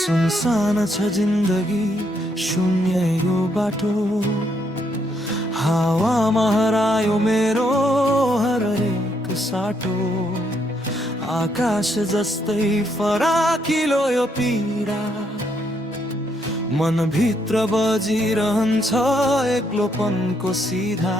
सुनसान छ जिन्दगी शून्य यो बाटो हावामा हरायो मेरो हरेक साटो आकाश जस्तै फराकिलो यो पीडा मनभित्र बजिरहन्छ एक्लोपनको सिधा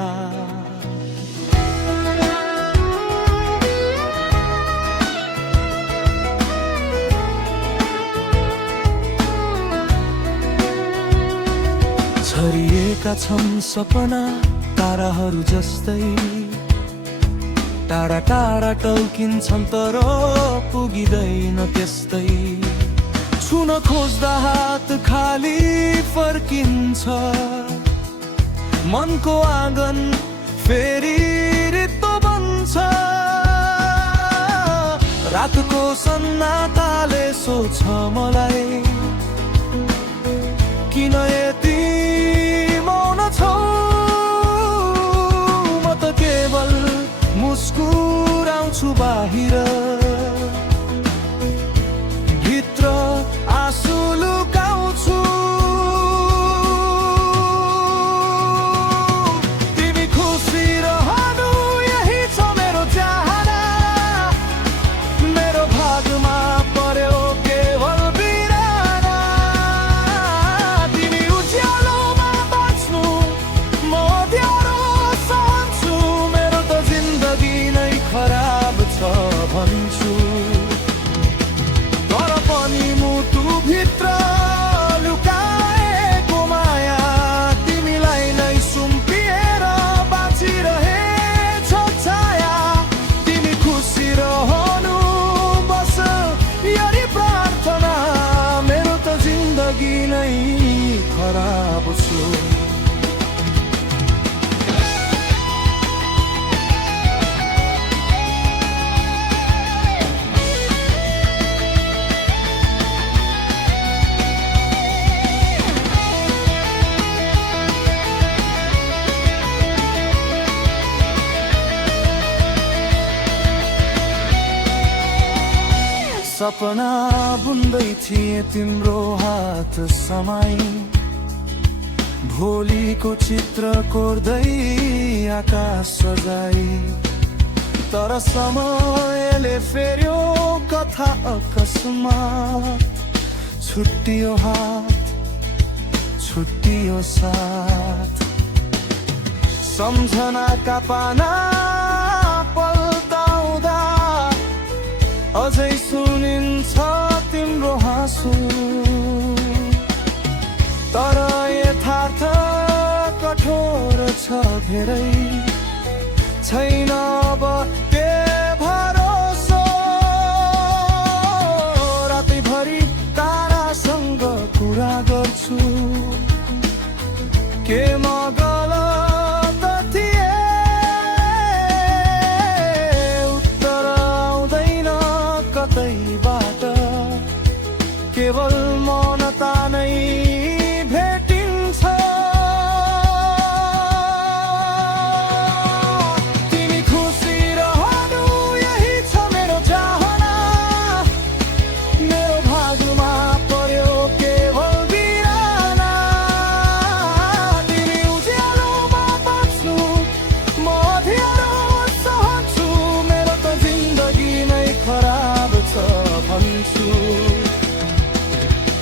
छरिएका छन् सपना ताराहरू जस्तै टाढा टाढा टल्किन्छन् तर पुगिँदैन त्यस्तै छुन खोज्दा हात खाली फर्किन्छ मनको आँगन फेरि रित्तो बन्छ रातको सन्नाटाले सोच्छ मलाई किन यति मौन छौ म त केवल मुस्कुराउँछु बाहिर भित्र आँसु लुकाउँछु तिमी खुसी रहनु यही छ मेरो चाहना मेरो भागमा पर्यो केवल बिराना तिमी उज्यालोमा बाँच्नु म अँध्यारो सहन्छु मेरो त जिन्दगी नै खराब छ भन्छु तर पनि मुटुभित्र लुकाएको माया तिमीलाई नै सुम्पिएर बाँचिरहेछ छाया तिमी खुसी रहनु बस यही प्रार्थना मेरो त जिन्दगी नै खराब छु सपना बुन्दै थिए तिम्रो हात समाई भोलिको चित्र कोर्दै आकाश सजाई तर समयले फेर्यो कथा अकस्मात छुट्टियो हात छुट्टियो साथ सम्झनाका पाना पल्टाउँदा अझै सुनिन्छ तिम्रो हाँसो तर यथार्थ कठोर छ धेरै छैन अब के भरोसा रातैभरि तारासँग कुरा गर्छु के म गलत थिए उत्तर आउँदैन कतैबाट केवल मौनता नै भेटिन्छ तिमी खुसी रहनु यही छ मेरो चाहना मेरो भागमा पर्यो केवल बिराना तिमी उज्यालोमा बाँच्नु म अँध्यारो सहन्छु मेरो त जिन्दगी नै खराब छ भन्छु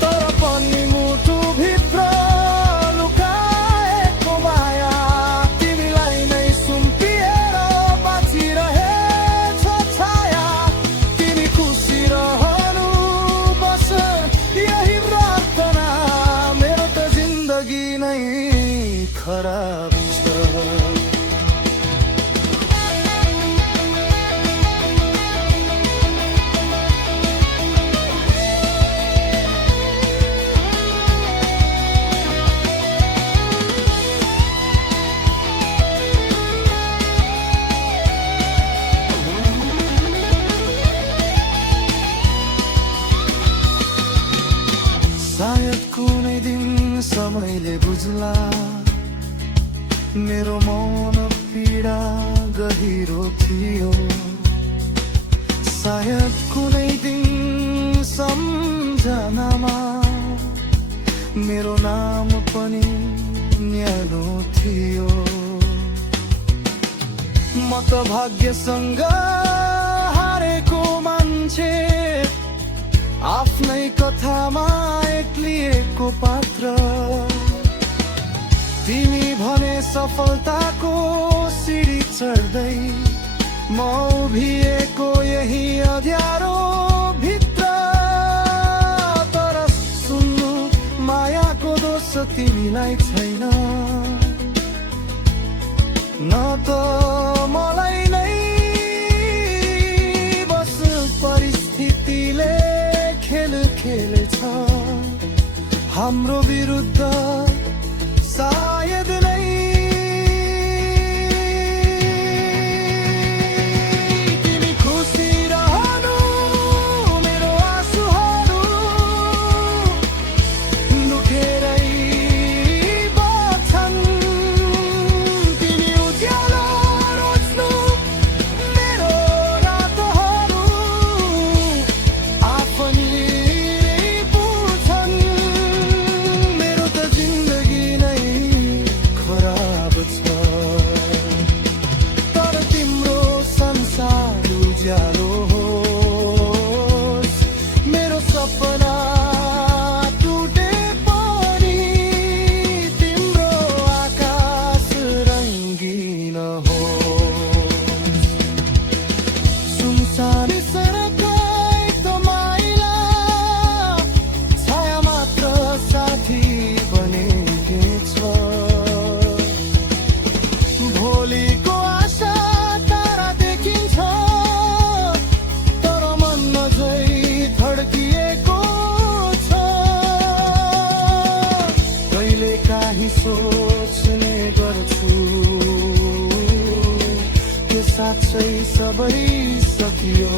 तर पनि मुटुभित्र लुकाएको माया तिमीलाई नै सुम्पिएर बाँचिरहेछ छाया तिमी खुसी रहनु बस यही प्रार्थना मेरो त जिन्दगी नै खराब छ सायद कुनै दिन समयले बुझ्ला मेरो मौन पीडा गहिरो थियो सायद कुनै दिन सम्झनामा पनि न्यानो थियो। म त भाग्यसँग हारेको मान्छे, आफ्नै कथामा एक्लिएको पात्र। तिमी भने सफलताको सिडी चढ्दै, म उभिएको यही अँध्यारो भित्र। तर सुन्नु, मायाको दोष तिमीलाई छैन, न त मलाई नै। बस परिस्थितिले खेल खेलेछ हाम्रो विरुद्ध, सायद नै। तिमी खुसी रहनु, मेरो आँसुहरू लुकेरै बग्छन्। तिमी उज्यालो रोज्नु, मेरो रातहरू आफनी पुछन्। मेरो त जिन्दगी नै खराब छ, तर तिम्रो संसार उज्यालो होस्। मेरो सपना टुटे पनि तिम्रो आकाश रङ्गीन होस्। सुनसान सडक एक माइला, छाया मात्र साथी बनेके छ। भोलिको आशा तारा देखिन्छ, तर मन अझै धड्किएको छ। कहिले काहीँ सोच्ने गर्छु, के साँच्चै सबै सकियो।